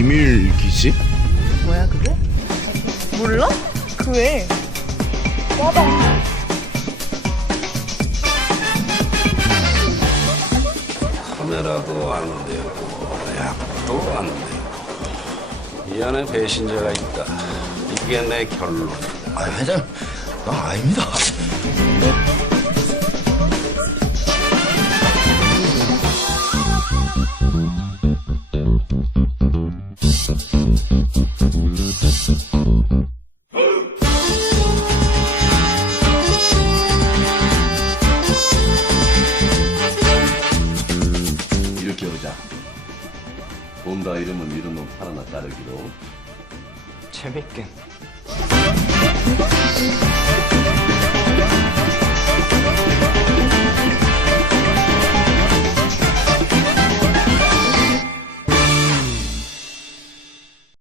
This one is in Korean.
비밀 기지? 뭐야 그게? 몰라? 그 왜? 맞아. 카메라도 안 되고 약도 안 되고 이 안에 배신자가 있다. 이게 내 결론. 아, 회장, 나 아닙니다. 본다 이름은 이런 놈 하나 따르기로. 재밌긴. 아,